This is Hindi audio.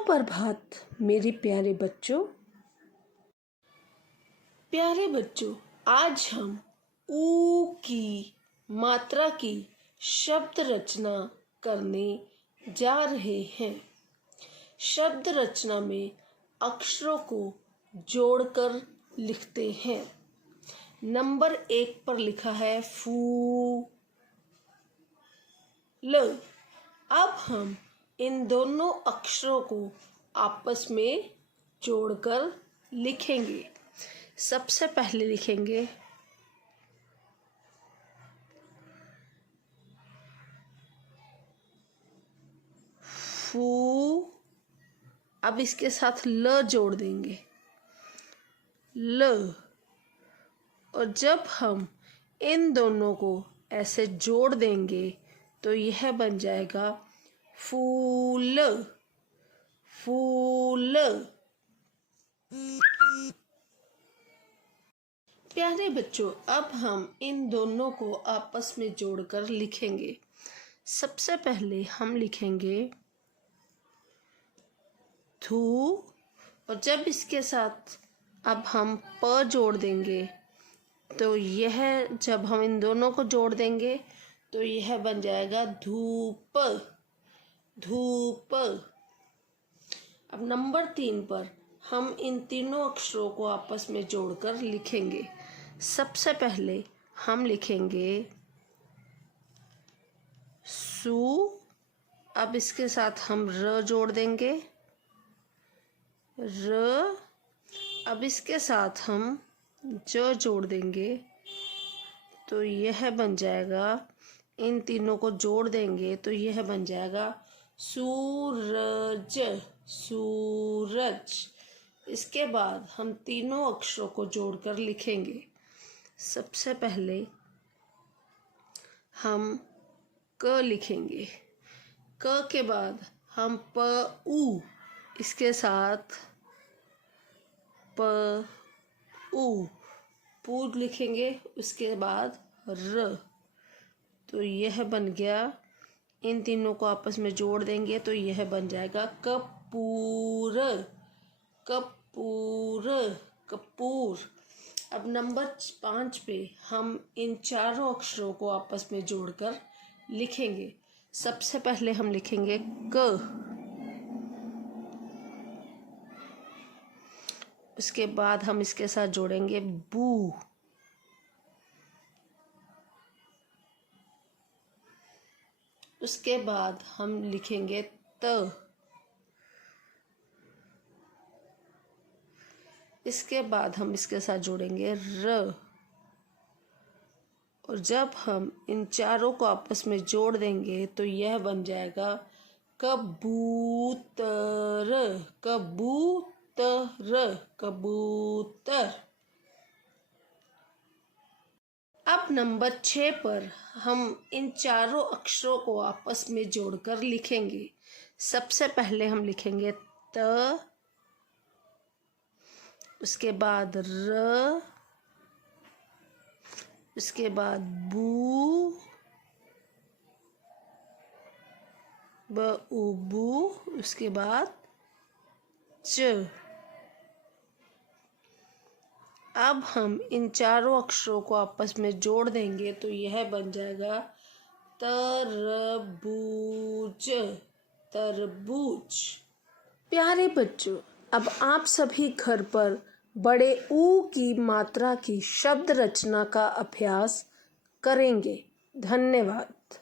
सुप्रभात मेरे प्यारे बच्चों। आज हम ऊ की मात्रा की शब्द रचना करने जा रहे हैं। शब्द रचना में अक्षरों को जोड़कर लिखते हैं। नंबर 1 पर लिखा है फूल। अब हम इन दोनों अक्षरों को आपस में जोड़कर लिखेंगे। सबसे पहले लिखेंगे फू। अब इसके साथ ल जोड़ देंगे, ल। और जब हम इन दोनों को ऐसे जोड़ देंगे तो यह बन जाएगा फूल। फूल। प्यारे बच्चों, अब हम इन दोनों को आपस में जोड़कर लिखेंगे। सबसे पहले हम लिखेंगे थू। और जब इसके साथ अब हम प जोड़ देंगे तो यह, जब हम इन दोनों को जोड़ देंगे तो यह बन जाएगा धूप। धूप। अब नंबर 3 पर हम इन तीनों अक्षरों को आपस में जोड़कर लिखेंगे। सबसे पहले हम लिखेंगे सू। अब इसके साथ हम र जोड़ देंगे, र। अब इसके साथ हम ज जोड़ देंगे तो यह बन जाएगा, इन तीनों को जोड़ देंगे तो यह बन जाएगा सूरज। सूरज। इसके बाद हम तीनों अक्षरों को जोड़कर लिखेंगे। सबसे पहले हम क लिखेंगे। क के बाद हम प ऊ, इसके साथ प ऊ पू लिखेंगे। उसके बाद र। तो यह बन गया, इन तीनों को आपस में जोड़ देंगे तो यह बन जाएगा कपूर। कपूर। कपूर। अब नंबर 5 पे हम इन चारों अक्षरों को आपस में जोड़कर लिखेंगे। सबसे पहले हम लिखेंगे क। उसके बाद हम इसके साथ जोड़ेंगे बू। उसके बाद हम लिखेंगे त। इसके बाद हम इसके साथ जोड़ेंगे र। और जब हम इन चारों को आपस में जोड़ देंगे तो यह बन जाएगा कबूतर। कबूतर। कबूतर। अब नंबर 6 पर हम इन चारों अक्षरों को आपस में जोड़कर लिखेंगे। सबसे पहले हम लिखेंगे त। उसके बाद र। उसके बाद बू। बू। उसके बाद च। अब हम इन चारों अक्षरों को आपस में जोड़ देंगे तो यह बन जाएगा तरबूज। तरबूज। प्यारे बच्चों, अब आप सभी घर पर बड़े ऊ की मात्रा की शब्द रचना का अभ्यास करेंगे। धन्यवाद।